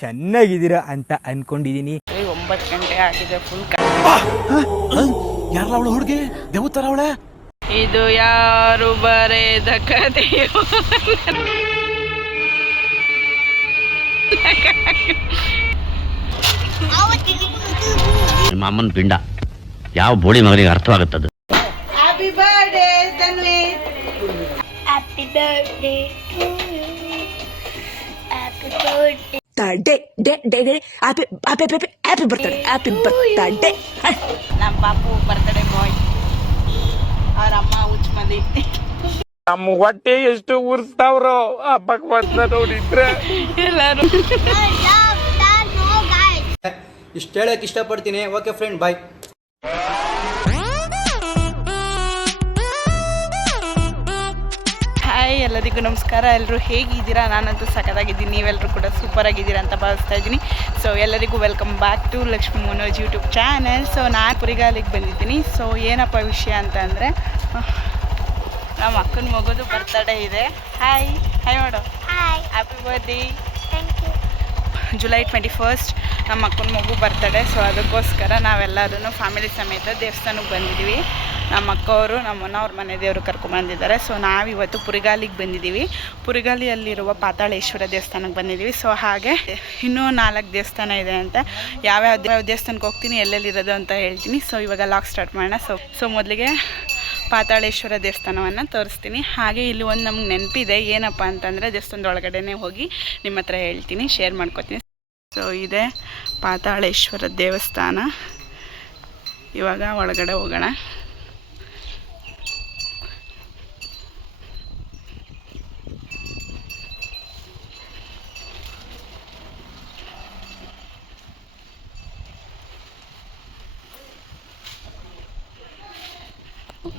ಚೆನ್ನಾಗಿದ್ದೀರಾ ಅಂತ ಅನ್ಕೊಂಡಿದ್ದೀನಿ. 9 ಗಂಟೆ ಆಗಿದೆ. ಫುಲ್ ಯಾರ ಅವಳು ಹುಡುಗಿ ದೇವತರ ಅವಳೆ? ಇದು ಯಾರು ಬರೆದ ಕಥೆಯೋ ನಿಮ್ಮ ಅಮ್ಮನ ಪಿಂಡ ಯಾವ ಬೋಳಿ ಮಗನಿಗೆ ಅರ್ಥವಾಗುತ್ತದೆ. Happy birthday Tanvi. Happy birthday to you. Happy birthday. Happy birthday. ನಮ್ಮ ಪಾಪು ಬರ್ತ್ಡೇ ಬಾಯ್. ಅವ್ರ ಅಮ್ಮ ಹುಚ್ಚ ಮಂದಿ. ನಮ್ಮ ಹೊಟ್ಟೆ ಎಷ್ಟು ಉರ್ಸ್ತಾವ್ರೋ ಆ ಭಗವಂತ ನೋಡಿದ್ರೆ ಎಲ್ಲರೂ ಇಷ್ಟು ಹೇಳಕ್ ಇಷ್ಟಪಡ್ತೀನಿ. ಓಕೆ ಫ್ರೆಂಡ್, ಬಾಯ್. ಹಾಯ್, ಎಲ್ಲರಿಗೂ ನಮಸ್ಕಾರ. ಎಲ್ಲರೂ ಹೇಗಿದ್ದೀರಾ? ನಾನಂತೂ ಸಖತ್ತಾಗಿದ್ದೀನಿ, ನೀವೆಲ್ಲರೂ ಕೂಡ ಸೂಪರ್ ಆಗಿದ್ದೀರಾ ಅಂತ ಭಾವಿಸ್ತಾ ಇದ್ದೀನಿ. ಸೊ ಎಲ್ಲರಿಗೂ welcome back to Lakshmi Manoj YouTube channel. So ನಾನು ಪುರಿಗಾಲಿಗೆ ಬಂದಿದ್ದೀನಿ. ಸೊ ಏನಪ್ಪ ವಿಷಯ ಅಂತ ಅಂದರೆ, ನಮ್ಮ ಅಕ್ಕನ ಮಗೋದು ಬರ್ತಡೇ ಇದೆ. ಹಾಯ್ ಹಾಯ್ ಮಾಡು. Hi. Happy birthday. Thank you. July 21 ನಮ್ಮ ಅಕ್ಕನ ಮಗು ಬರ್ತಡೇ. ಸೊ ಅದಕ್ಕೋಸ್ಕರ ನಾವೆಲ್ಲರೂ ಫ್ಯಾಮಿಲಿ ಸಮೇತ ದೇವಸ್ಥಾನಕ್ಕೆ ಬಂದಿದ್ದೀವಿ. ನಮ್ಮ ಅಕ್ಕವರು ನಮ್ಮನ್ನ ಅವ್ರ ಮನೆ ದೇವರು ಕರ್ಕೊಂಬಂದಿದ್ದಾರೆ. ಸೊ ನಾವಿವತ್ತು ಪುರಿಗಾಲಿಗೆ ಬಂದಿದ್ದೀವಿ. ಪುರಿಗಾಲಿಯಲ್ಲಿರುವ ಪಾತಾಳೇಶ್ವರ ದೇವಸ್ಥಾನಕ್ಕೆ ಬಂದಿದ್ದೀವಿ. ಸೊ ಹಾಗೆ ಇನ್ನೂ 4 ದೇವಸ್ಥಾನ ಇದೆ ಅಂತ. ಯಾವ್ಯಾವ ದೇವಸ್ಥಾನಕ್ಕೆ ಹೋಗ್ತೀನಿ, ಎಲ್ಲೆಲ್ಲಿರೋದು ಅಂತ ಹೇಳ್ತೀನಿ. ಸೊ ಇವಾಗ ಲಾಗ್ ಸ್ಟಾರ್ಟ್ ಮಾಡೋಣ. ಸೊ ಮೊದಲಿಗೆ ಪಾತಾಳೇಶ್ವರ ದೇವಸ್ಥಾನವನ್ನು ತೋರಿಸ್ತೀನಿ. ಹಾಗೆ ಇಲ್ಲಿ ಒಂದು ನಮ್ಗೆ ನೆನಪಿದೆ. ಏನಪ್ಪ ಅಂತಂದರೆ, ದೇವಸ್ಥಾನದ ಒಳಗಡೆನೇ ಹೋಗಿ ನಿಮ್ಮ ಹತ್ರ ಹೇಳ್ತೀನಿ, ಶೇರ್ ಮಾಡ್ಕೊತೀನಿ. ಸೊ ಇದೆ ಪಾತಾಳೇಶ್ವರ ದೇವಸ್ಥಾನ. ಇವಾಗ ಒಳಗಡೆ ಹೋಗೋಣ.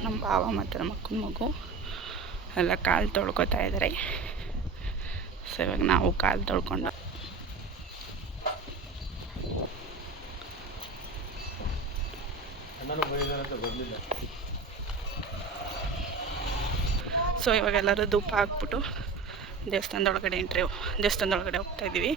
ನಮ್ಮ ಭಾವ ಮತ್ತು ನಮ್ಮ ಅಕ್ಕನ ಮಗು ಎಲ್ಲ ಕಾಲು ತೊಳ್ಕೊತಾ ಇದ್ದಾರೆ. ಸೊ ಇವಾಗ ನಾವು ಕಾಲು ತೊಳ್ಕೊಂಡು ಸೊ ಇವಾಗೆಲ್ಲರೂ ಧೂಪ ಹಾಕ್ಬಿಟ್ಟು ದೇವಸ್ಥಾನದೊಳಗಡೆ ಹೋಗ್ತಾ ಇದ್ದೀವಿ.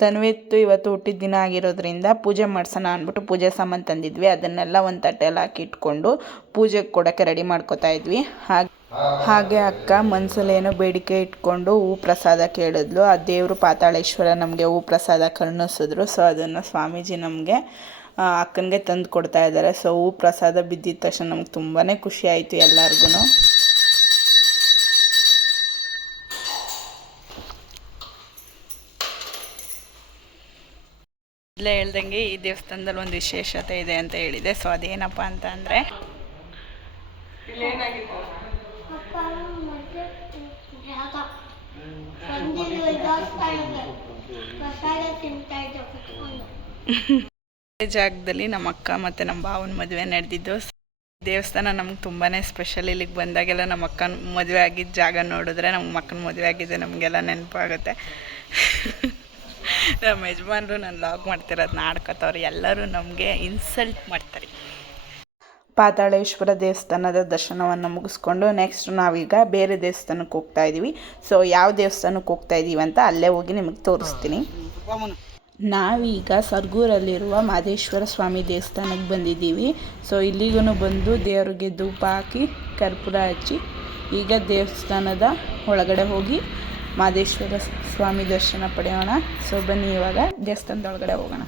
ತನ್ವಿತ್ತು ಇವತ್ತು ಹುಟ್ಟಿದ ದಿನ ಆಗಿರೋದ್ರಿಂದ ಪೂಜೆ ಮಾಡ್ಸೋಣ ಅಂದ್ಬಿಟ್ಟು ಪೂಜೆ ಸಾಮಾನು ತಂದಿದ್ವಿ. ಅದನ್ನೆಲ್ಲ ಒಂದು ತಟ್ಟೆಯಲ್ಲಿ ಹಾಕಿ ಇಟ್ಕೊಂಡು ಪೂಜೆಗೆ ಕೊಡೋಕ್ಕೆ ರೆಡಿ ಮಾಡ್ಕೊತಾ ಇದ್ವಿ. ಹಾಗೆ ಅಕ್ಕ ಮನಸ್ಸಲ್ಲೇನೋ ಬೇಡಿಕೆ ಇಟ್ಕೊಂಡು ಹೂ ಪ್ರಸಾದ ಕೇಳಿದ್ಲು. ಆ ದೇವರು ಪಾತಾಳೇಶ್ವರ ನಮಗೆ ಹೂ ಪ್ರಸಾದ ಕರುಣಿಸಿದ್ರು. ಸೊ ಅದನ್ನು ಸ್ವಾಮೀಜಿ ನಮಗೆ ಅಕ್ಕನಿಗೆ ತಂದು ಕೊಡ್ತಾ ಇದ್ದಾರೆ. ಸೊ ಹೂ ಪ್ರಸಾದ ಬಿದ್ದಿದ ತಕ್ಷಣ ನಮ್ಗೆ ತುಂಬಾ ಖುಷಿ ಆಯಿತು ಎಲ್ಲರಿಗೂ. ಇಲ್ಲೇ ಹೇಳ್ದಂಗೆ ಈ ದೇವಸ್ಥಾನದಲ್ಲಿ ಒಂದು ವಿಶೇಷತೆ ಇದೆ ಅಂತ ಹೇಳಿದೆ. ಸೊ ಅದೇನಪ್ಪ ಅಂತ ಅಂದರೆ, ಜಾಗದಲ್ಲಿ ನಮ್ಮ ಅಕ್ಕ ಮತ್ತು ನಮ್ಮ ಭಾವನ ಮದುವೆ ನಡೆದಿದ್ದು. ದೇವಸ್ಥಾನ ನಮ್ಗೆ ತುಂಬಾ ಸ್ಪೆಷಲ್. ಇಲ್ಲಿಗೆ ಬಂದಾಗೆಲ್ಲ ನಮ್ಮ ಅಕ್ಕನ ಮದುವೆ ಆಗಿದ್ದ ಜಾಗ ನೋಡಿದ್ರೆ ನಮ್ಮ ಅಕ್ಕನ ಮದುವೆ ಆಗಿದ್ದೆ ನಮಗೆಲ್ಲ ನೆನಪಾಗುತ್ತೆ. ನಮ್ಮ ಯಜಮಾನರು ನಾನು ಲಾಗ್ ಮಾಡ್ತಿರೋದನ್ನ ಆಡ್ಕೊತವ್ರು. ಎಲ್ಲರೂ ನಮಗೆ ಇನ್ಸಲ್ಟ್ ಮಾಡ್ತಾರೆ. ಪಾತಾಳೇಶ್ವರ ದೇವಸ್ಥಾನದ ದರ್ಶನವನ್ನು ಮುಗಿಸ್ಕೊಂಡು ನೆಕ್ಸ್ಟ್ ನಾವೀಗ ಬೇರೆ ದೇವಸ್ಥಾನಕ್ಕೆ ಹೋಗ್ತಾ ಇದ್ದೀವಿ. ಸೊ ಯಾವ ದೇವಸ್ಥಾನಕ್ಕೆ ಹೋಗ್ತಾ ಇದ್ದೀವಿ ಅಂತ ಅಲ್ಲೇ ಹೋಗಿ ನಿಮಗೆ ತೋರಿಸ್ತೀನಿ. ನಾವೀಗ ಸರ್ಗೂರಲ್ಲಿರುವ ಮಾದೇಶ್ವರ ಸ್ವಾಮಿ ದೇವಸ್ಥಾನಕ್ಕೆ ಬಂದಿದ್ದೀವಿ. ಸೊ ಇಲ್ಲಿಗೂ ಬಂದು ದೇವರಿಗೆ ಧೂಪ ಹಾಕಿ ಕರ್ಪೂರ ಹಚ್ಚಿ ಈಗ ದೇವಸ್ಥಾನದ ಒಳಗಡೆ ಹೋಗಿ ಮಾದೇಶ್ವರ ಸ್ವಾಮಿ ದರ್ಶನ ಪಡೆಯೋಣ. ಸೊ ಬನ್ನಿ ಇವಾಗ ದೇವಸ್ಥಾನದ ಒಳಗಡೆ ಹೋಗೋಣ.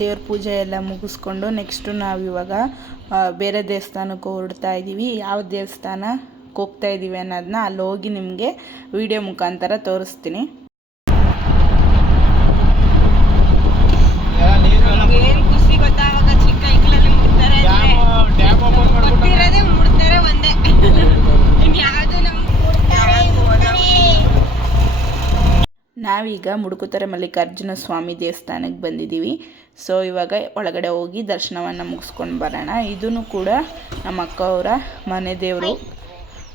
ದೇವ್ರ ಪೂಜೆ ಎಲ್ಲ ಮುಗಿಸ್ಕೊಂಡು ನೆಕ್ಸ್ಟು ನಾವಿವಾಗ ಬೇರೆ ದೇವಸ್ಥಾನಕ್ಕೆ ಹೊರಡ್ತಾ ಇದ್ದೀವಿ. ಯಾವ ದೇವಸ್ಥಾನಕ್ಕೆ ಹೋಗ್ತಾ ಇದ್ದೀವಿ ಅನ್ನೋದನ್ನ ಅಲ್ಲಿ ಹೋಗಿ ನಿಮಗೆ ವಿಡಿಯೋ ಮುಖಾಂತರ ತೋರಿಸ್ತೀನಿ. ಏನು ಖುಷಿ ಗೊತ್ತಾಗ ಚಿಕ್ಕ ಐಕ್ಲಲ್ಲಿ ಮುಡ್ತಾರೆ ಮುಡ್ತಾರೆ ಒಂದೇ ಇನ್ಯಾವುದು ನಮ್ಗೆ. ನಾವೀಗ ಮುಡುಕುತೊರೆ ಮಲ್ಲಿಕಾರ್ಜುನ ಸ್ವಾಮಿ ದೇವಸ್ಥಾನಕ್ಕೆ ಬಂದಿದ್ದೀವಿ. ಸೊ ಇವಾಗ ಒಳಗಡೆ ಹೋಗಿ ದರ್ಶನವನ್ನು ಮುಗಿಸ್ಕೊಂಡು ಬರೋಣ. ಇದೂ ಕೂಡ ನಮ್ಮ ಅಕ್ಕ ಅವರ ಮನೆ ದೇವರು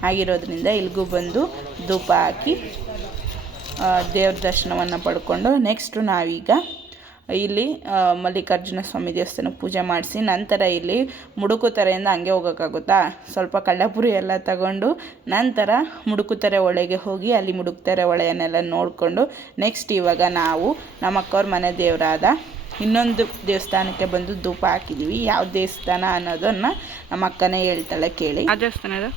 ಆಗಿರೋದ್ರಿಂದ ಇಲ್ಲಿಗೂ ಬಂದು ಧೂಪ ಹಾಕಿ ದೇವ್ರ ದರ್ಶನವನ್ನು ಪಡ್ಕೊಂಡು ನೆಕ್ಸ್ಟು ನಾವೀಗ ಇಲ್ಲಿ ಮಲ್ಲಿಕಾರ್ಜುನ ಸ್ವಾಮಿ ದೇವಸ್ಥಾನಕ್ಕೆ ಪೂಜೆ ಮಾಡಿಸಿ ನಂತರ ಇಲ್ಲಿ ಮುಡುಕುತರೆಯಿಂದ ಹಂಗೆ ಹೋಗೋಕ್ಕಾಗುತ್ತಾ ಸ್ವಲ್ಪ ಕಳ್ಳಪುರಿ ಎಲ್ಲ ತಗೊಂಡು ನಂತರ ಮುಡುಕುತರೆ ಒಳಗೆ ಹೋಗಿ ಅಲ್ಲಿ ಮುಡುಕ್ತಾರೆ ಹೊಳೆಯನ್ನೆಲ್ಲ ನೋಡಿಕೊಂಡು ನೆಕ್ಸ್ಟ್ ಇವಾಗ ನಾವು ನಮ್ಮ ಅಕ್ಕವ್ರ ಮನೆ ದೇವರಾದ ಇನ್ನೊಂದು ದೇವಸ್ಥಾನಕ್ಕೆ ಬಂದು ಧೂಪ ಹಾಕಿದ್ದೀವಿ. ಯಾವ ದೇವಸ್ಥಾನ ಅನ್ನೋದನ್ನು ನಮ್ಮ ಅಕ್ಕನೇ ಹೇಳ್ತಾಳೆ ಕೇಳಿ. ಆ ದೇವಸ್ಥಾನ ಇದು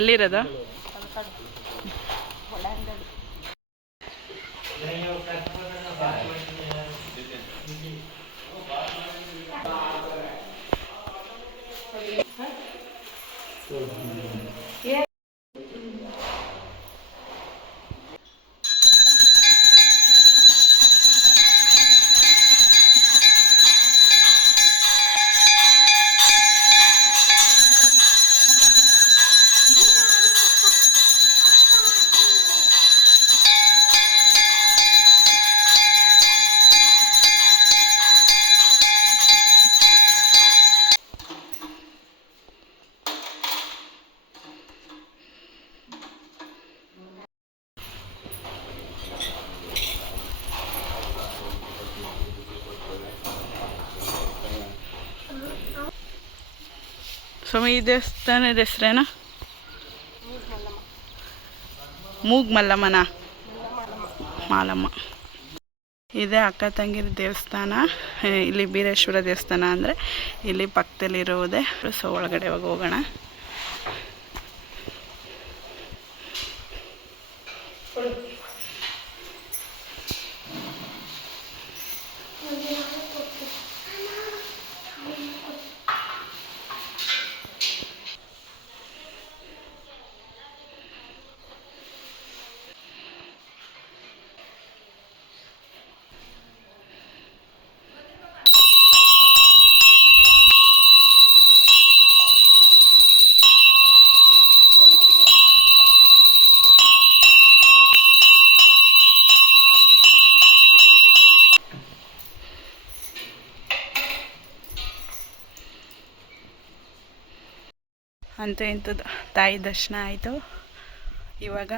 ಎಲ್ಲಿರೋದ? ಸ್ವಾಮಿ ಈ ದೇವಸ್ಥಾನದ ಹೆಸ್ರೇನ? ಮೂಗ್ ಮಲ್ಲಮ್ಮನ ಮಾಲಮ್ಮ. ಇದೇ ಅಕ್ಕ ತಂಗಿರ ದೇವಸ್ಥಾನ. ಇಲ್ಲಿ ಬೀರೇಶ್ವರ ದೇವಸ್ಥಾನ ಅಂದರೆ ಇಲ್ಲಿ ಪಕ್ಕದಲ್ಲಿರೋದೇ. ಸೊ ಒಳಗಡೆ ಹೋಗೋಣ. ಅಂತೂ ಇಂಥದ್ದು ತಾಯಿ ದರ್ಶನ ಆಯಿತು. ಇವಾಗ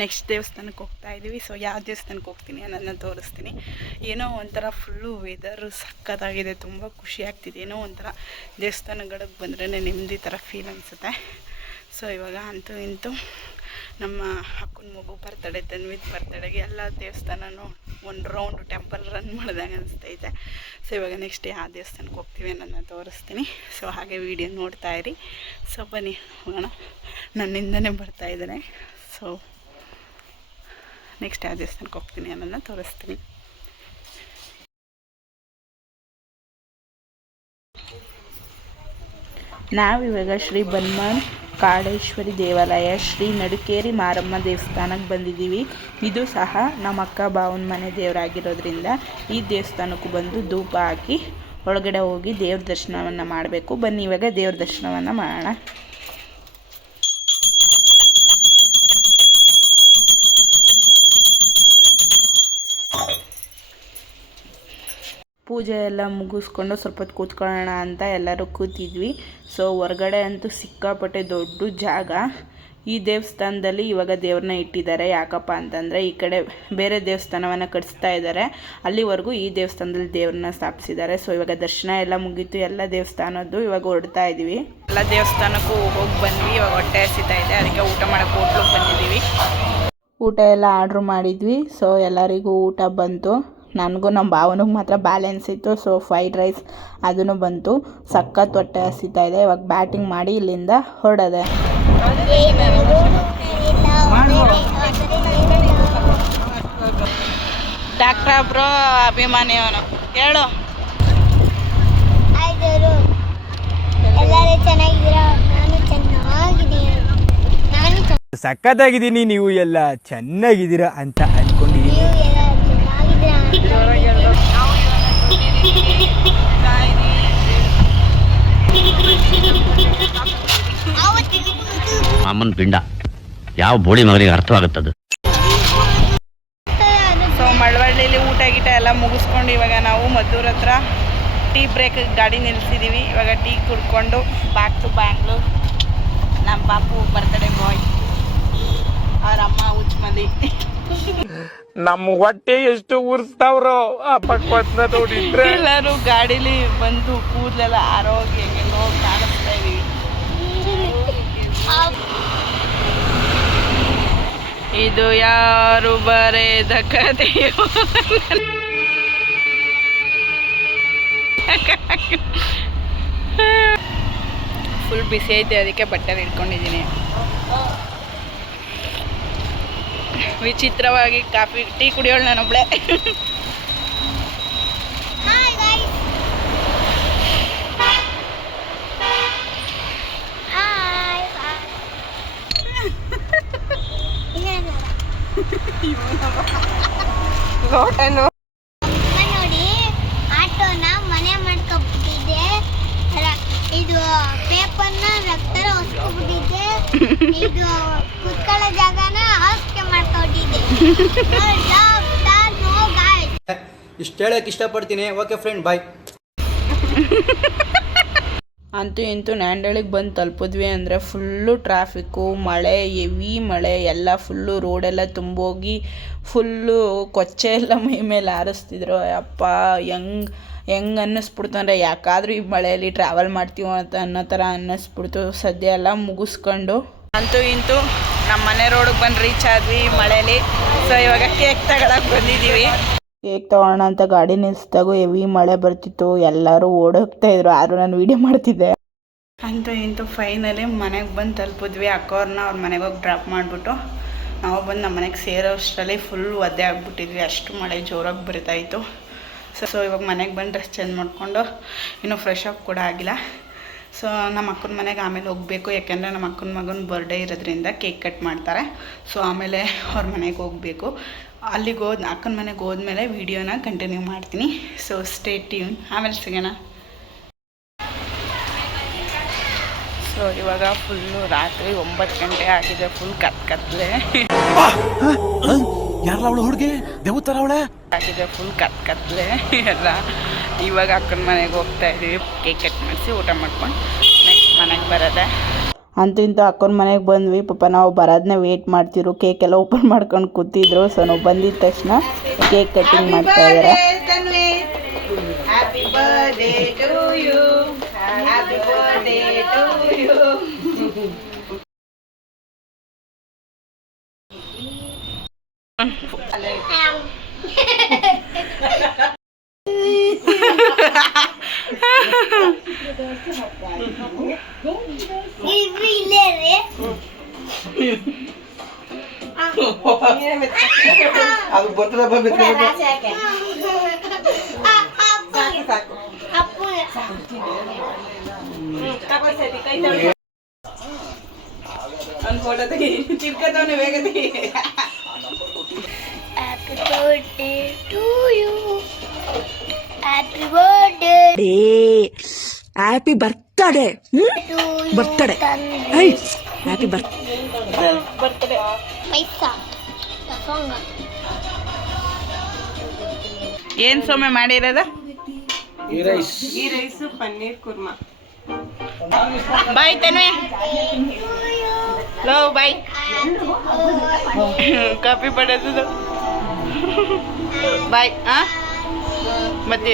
ನೆಕ್ಸ್ಟ್ ದೇವಸ್ಥಾನಕ್ಕೆ ಹೋಗ್ತಾ ಇದ್ದೀವಿ. ಸೊ ಯಾವ ದೇವಸ್ಥಾನಕ್ಕೆ ಹೋಗ್ತೀನಿ ಅನ್ನೋದನ್ನ ತೋರಿಸ್ತೀನಿ. ಏನೋ ಒಂಥರ ಫುಲ್ಲು ವೆದರು ಸಕ್ಕತ್ತಾಗಿದೆ, ತುಂಬ ಖುಷಿ ಆಗ್ತಿದೆ. ಏನೋ ಒಂಥರ ದೇವಸ್ಥಾನಗಳಿಗೆ ಬಂದ್ರೇ ನೆಮ್ಮದಿ ಥರ ಫೀಲ್ ಅನಿಸುತ್ತೆ. ಸೊ ಇವಾಗ ಅಂತೂ ಇಂತೂ ನಮ್ಮ ಅಕ್ಕನ ಮಗು ಬರ್ತಡೆ, ತನ್ವಿದ್ ಬರ್ತಡೆಗೆ ಎಲ್ಲ ದೇವಸ್ಥಾನನೂ ಒಂದು ರೌಂಡು ಟೆಂಪಲ್ ರನ್ ಮಾಡಿದಾಗ ಅನಿಸ್ತೈತೆ. ಸೊ ಇವಾಗ ನೆಕ್ಸ್ಟ್ ಯಾವ ದೇವಸ್ಥಾನಕ್ಕೆ ಹೋಗ್ತೀವಿ ಅನ್ನೋದನ್ನ ತೋರಿಸ್ತೀನಿ. ಸೊ ಹಾಗೆ ವಿಡಿಯೋ ನೋಡ್ತಾ ಇರಿ. ಸೊ ಬನ್ನಿ ಹೋಗೋಣ. ನನ್ನಿಂದನೇ ಬರ್ತಾಯಿದ್ದಾನೆ. ಸೊ ನೆಕ್ಸ್ಟ್ ಯಾವ ದೇವಸ್ಥಾನಕ್ಕೆ ಹೋಗ್ತೀನಿ ಅನ್ನೋದನ್ನ ತೋರಿಸ್ತೀನಿ. ನಾವಿವಾಗ ಶ್ರೀ ಬನ್ಮನ್ ಕಾಡೇಶ್ವರಿ ದೇವಾಲಯ, ಶ್ರೀ ನಡುಕೇರಿ ಮಾರಮ್ಮ ದೇವಸ್ಥಾನಕ್ಕೆ ಬಂದಿದ್ದೀವಿ. ಇದು ಸಹ ನಮ್ಮ ಅಕ್ಕ ಬಾವನ ಮನೆ ದೇವರಾಗಿರೋದ್ರಿಂದ ಈ ದೇವಸ್ಥಾನಕ್ಕೂ ಬಂದು ಧೂಪ ಹಾಕಿ ಒಳಗಡೆ ಹೋಗಿ ದೇವ್ರ ದರ್ಶನವನ್ನು ಮಾಡಬೇಕು. ಬನ್ನಿ ಇವಾಗ ದೇವ್ರ ದರ್ಶನವನ್ನು ಮಾಡೋಣ. ಪೂಜೆ ಎಲ್ಲ ಮುಗಿಸ್ಕೊಂಡು ಸ್ವಲ್ಪ ಹೊತ್ತು ಕೂತ್ಕೊಳ್ಳೋಣ ಅಂತ ಎಲ್ಲರೂ ಕೂತಿದ್ವಿ. ಸೊ ಹೊರಗಡೆ ಅಂತೂ ಸಿಕ್ಕಾಪಟ್ಟೆ ದೊಡ್ಡ ಜಾಗ. ಈ ದೇವಸ್ಥಾನದಲ್ಲಿ ಇವಾಗ ದೇವ್ರನ್ನ ಇಟ್ಟಿದ್ದಾರೆ. ಯಾಕಪ್ಪ ಅಂತಂದರೆ ಈ ಕಡೆ ಬೇರೆ ದೇವಸ್ಥಾನವನ್ನು ಕಟ್ಟಿಸ್ತಾ ಇದ್ದಾರೆ, ಅಲ್ಲಿವರೆಗೂ ಈ ದೇವಸ್ಥಾನದಲ್ಲಿ ದೇವ್ರನ್ನ ಸ್ಥಾಪಿಸಿದ್ದಾರೆ. ಸೊ ಇವಾಗ ದರ್ಶನ ಎಲ್ಲ ಮುಗೀತು ಎಲ್ಲ ದೇವಸ್ಥಾನದ್ದು. ಇವಾಗ ಹೊರಡ್ತಾ ಇದ್ದೀವಿ. ಎಲ್ಲ ದೇವಸ್ಥಾನಕ್ಕೂ ಹೋಗಿ ಬಂದ್ವಿ. ಇವಾಗ ಹೊಟ್ಟೆ ಹಸಿತಾ ಇದೆ, ಅದಕ್ಕೆ ಊಟ ಮಾಡೋಕ್ಕೆ ಹೋಟ್ಲಿಗೆ ಬಂದಿದ್ದೀವಿ. ಊಟ ಎಲ್ಲ ಆರ್ಡ್ರ್ ಮಾಡಿದ್ವಿ. ಸೊ ಎಲ್ಲರಿಗೂ ಊಟ ಬಂತು. ನನಗೂ ನಮ್ಮ ಭಾವನಿಗೆ ಮಾತ್ರ ಬ್ಯಾಲೆನ್ಸ್ ಇತ್ತು. ಸೊ ಫ್ರೈಡ್ ರೈಸ್ ಅದೂ ಬಂತು. ಸಖತ್ ಹೊಟ್ಟೆ ಹಸಿತಾ ಇದೆ. ಇವಾಗ ಬ್ಯಾಟಿಂಗ್ ಮಾಡಿ ಇಲ್ಲಿಂದ ಹೊರಡೋದೆ. ಡಾಕ್ಟರ್ ಬ್ರೋ ಅಭಿಮಾನಿ ಅವನು ಹೇಳು. ಎಲ್ಲರೂ ಚೆನ್ನಾಗಿದ್ದೀರಾ? ನಾನು ಚೆನ್ನಾಗಿದ್ದೀನಿ. ಸಖತ್ತಾಗಿದ್ದೀನಿ, ನೀವು ಎಲ್ಲ ಚೆನ್ನಾಗಿದ್ದೀರಾ ಅಂತ ಅನ್ಕೊಂಡಿದ್ದೀನಿ. ಅಮ್ಮನ ಪಿಂಡ ಯಾವ ಬೋಳಿ ಮಗನಿಗೆ ಅರ್ಥವಾಗುತ್ತದೆ. ಸೊ ಮಳವಳ್ಳಿಲಿ ಊಟ ಗೀಟ ಎಲ್ಲ ಮುಗಿಸ್ಕೊಂಡು ಇವಾಗ ನಾವು ಮದ್ದೂರ್ ಹತ್ರ ಟೀ ಬ್ರೇಕ್ ಗಾಡಿ ನಿಲ್ಲಿಸಿದ್ದೀವಿ. ಇವಾಗ ಟೀ ಕುಡ್ಕೊಂಡು ಬ್ಯಾಕ್ ಟು ಬ್ಯಾಂಗ್ಳೂರ್. ನಮ್ಮ ಪಾಪು ಬರ್ತಡೇ ಬಾಯ್, ಅವ್ರ ಅಮ್ಮ ಹುಚ್ಚ ಮಂದಿ. ನಮ್ಮ ಹೊಟ್ಟೆ ಎಷ್ಟು ಉರ್ಸ್ತಾವ್ರೋ ಆ ಪಕ್ವತ್ನ ನೋಡಿದ್ರೆ. ಎಲ್ಲರೂ ಗಾಡೀಲಿ ಬಂದು ಕೂದಲೆಲ್ಲ ಆರೋಗ್ಯ ಹೆಂಗೆಲ್ಲೋ ಕಾಣಿಸ್ತಾ ಇದೀವಿ. ಇದು ಯಾರು ಬರೆದ ಕಥೆಯೋ. ಫುಲ್ ಬಿಸಿ ಐತೆ, ಅದಕ್ಕೆ ಬಟ್ಟೆ ಇಟ್ಕೊಂಡಿದ್ದೀನಿ. ವಿಚಿತ್ರವಾಗಿ ಟೀ ಕುಡಿಯೋಳು ನಾನೊಬ್ಳೆ. Hi guys. ಹಾಯ್. ನೋಡಿ, ಆಟೋನ ಮನೆ ಮಾಡ್ಕೊಬಿಟ್ಟಿದ್ದೆ. ಇದು ಪೇಪರ್ನ ರಕ್ತರ ಹೊಸ್ಕೊಬಿಟ್ಟಿದ್ದೆ. ಇದು ಕುತ್ಕೊಳ್ಳೋ ಜಾಗನ ಹಾಸಿಗೆ ಮಾಡ್ಕೊಂಡಿದ್ದೆ. ಇಷ್ಟು ಹೇಳಕ್ಕೆ ಇಷ್ಟಪಡ್ತೀನಿ. ಓಕೆ ಫ್ರೆಂಡ್, ಬಾಯ್. ಅಂತೂ ಇಂತೂ ನ್ಯಾಂಡಳಿಗೆ ಬಂದು ತಲುಪಿದ್ವಿ ಅಂದರೆ ಫುಲ್ಲು ಟ್ರಾಫಿಕ್ಕು, ಮಳೆ, ಹೆವಿ ಮಳೆ, ಎಲ್ಲ ಫುಲ್ಲು ರೋಡೆಲ್ಲ ತುಂಬೋಗಿ ಫುಲ್ಲು ಕೊಚ್ಚೆ ಎಲ್ಲ ಮೈ ಮೇಲೆ ಹಾರಿಸ್ತಿದ್ರು. ಅಪ್ಪ ಹೆಂಗೆ ಅನ್ನಿಸ್ಬಿಡ್ತು ಅಂದರೆ ಯಾಕಾದರೂ ಈ ಮಳೆಯಲ್ಲಿ ಟ್ರಾವೆಲ್ ಮಾಡ್ತೀವೋ ಅಂತ ಅನ್ನೋ ಥರ ಅನ್ನಿಸ್ಬಿಡ್ತು. ಸದ್ಯ ಎಲ್ಲ ಮುಗಿಸ್ಕೊಂಡು ಅಂತೂ ಇಂತೂ ನಮ್ಮ ಮನೆ ರೋಡಿಗೆ ಬಂದು ರೀಚ್ ಆದ್ವಿ ಮಳೆಯಲ್ಲಿ. ಸೊ ಇವಾಗ ಕೇಕ್ ತಗೊಳಕ್ಕೆ ಬಂದಿದ್ದೀವಿ. ಕೇಕ್ ತೊಗೊಳ್ಳೋಣ ಅಂತ ಗಾಡಿ ನಿಲ್ಲಿಸಿದಾಗೂ ಹೆವಿ ಮಳೆ ಬರ್ತಿತ್ತು. ಎಲ್ಲರೂ ಓಡೋಗ್ತಾ ಇದ್ರು, ಆದರೂ ನಾನು ವೀಡಿಯೋ ಮಾಡ್ತಿದ್ದೆ. ಅಂತೂ ಇಂತೂ ಫೈನಲಿ ಮನೆಗೆ ಬಂದು ತಲುಪಿದ್ವಿ. ಅಕ್ಕವ್ರನ್ನ ಅವ್ರ ಮನೆಗೆ ಹೋಗಿ ಡ್ರಾಪ್ ಮಾಡಿಬಿಟ್ಟು ನಾವು ಬಂದು ನಮ್ಮ ಮನೆಗೆ ಸೇರೋಷ್ಟರಲ್ಲಿ ಫುಲ್ ಒದ್ದೆ ಆಗಿಬಿಟ್ಟಿದ್ವಿ. ಅಷ್ಟು ಮಳೆ ಜೋರಾಗಿ ಬರ್ತಾಯಿತ್ತು. ಸೊ ಇವಾಗ ಮನೆಗೆ ಬಂದು ಡ್ರೆಸ್ ಚೇಂಜ್ ಮಾಡಿಕೊಂಡು ಇನ್ನೂ ಫ್ರೆಶ್ ಅಪ್ ಕೂಡ ಆಗಿಲ್ಲ. ಸೊ ನಮ್ಮ ಅಕ್ಕನ ಮನೆಗೆ ಆಮೇಲೆ ಹೋಗಬೇಕು, ಯಾಕೆಂದರೆ ನಮ್ಮ ಅಕ್ಕನ ಮಗನ ಬರ್ಡೇ ಇರೋದ್ರಿಂದ ಕೇಕ್ ಕಟ್ ಮಾಡ್ತಾರೆ. ಸೊ ಆಮೇಲೆ ಅವ್ರ ಮನೆಗೆ ಹೋಗಬೇಕು. ಅಲ್ಲಿಗೆ ಅಕ್ಕನ ಮನೆಗೆ ಹೋದ್ಮೇಲೆ ವೀಡಿಯೋನ ಕಂಟಿನ್ಯೂ ಮಾಡ್ತೀನಿ. ಸೊ ಸ್ಟೇ ಟ್ಯೂನ್, ಆಮೇಲೆ ಸಿಗೋಣ. ಸೊ ಇವಾಗ ಫುಲ್ಲು ರಾತ್ರಿ 9 ಗಂಟೆ ಆಗಿದೆ. ಫುಲ್ ಕತ್ಲೆ ಯಾರಲ್ಲ ಅವಳು ಹುಡುಗಿ ದೇವತರ ಅವಳೆ ಆಗಿದೆ. ಫುಲ್ ಕತ್ಲೆ ಎಲ್ಲ. ಇವಾಗ ಅಕ್ಕನ ಮನೆಗೆ ಹೋಗ್ತಾ ಇದ್ದೀವಿ. ಕೇಕ್ ಕಟ್ ಮಾಡಿಸಿ ಊಟ ಮಾಡ್ಕೊಂಡು ನೆಕ್ಸ್ಟ್ ಮನೆಗೆ ಬರೋದೆ. ಅಂತೂ ಇಂತೂ ಅಕ್ಕನ ಮನೆಗೆ ಬಂದ್ವಿ. ಪಾಪ ನಾವು ಬರೋದನ್ನ ವೇಟ್ ಮಾಡ್ತಿದ್ರು. ಕೇಕ್ ಎಲ್ಲ ಓಪನ್ ಮಾಡ್ಕೊಂಡು ಕೂತಿದ್ರು. ಸೊ ನಾವು ಬಂದಿದ್ದ ತಕ್ಷಣ ಕೇಕ್ ಕಟ್ಟಿಂಗ್ ಮಾಡ್ತಾ ಇದ್ದಾರೆ. Happy birthday to you, happy birthday to you. ಅದು ಬರ್ತದೆ ಒಂದು ಫೋಟೋ ತೆಗಿ, ಚಿರ್ಕದವನು ಬೇಗ ತೆಗಿ. Happy birthday to you. Happy birthday happy birthday. to you. Birthday. Happy birthday. ಪೈಸಾ ತಗೊಂಗ. ಏನು ಸೊಮ್ಮೆ ಮಾಡಿರೋದ? ಈ ರೈಸ್. ಬಾಯ್ ತನ್ವಿ. ಲೋ ಬಾಯ್. ಕಾಪಿ ಪಡೆದು ಬಾಯ್. ಮತ್ತೆ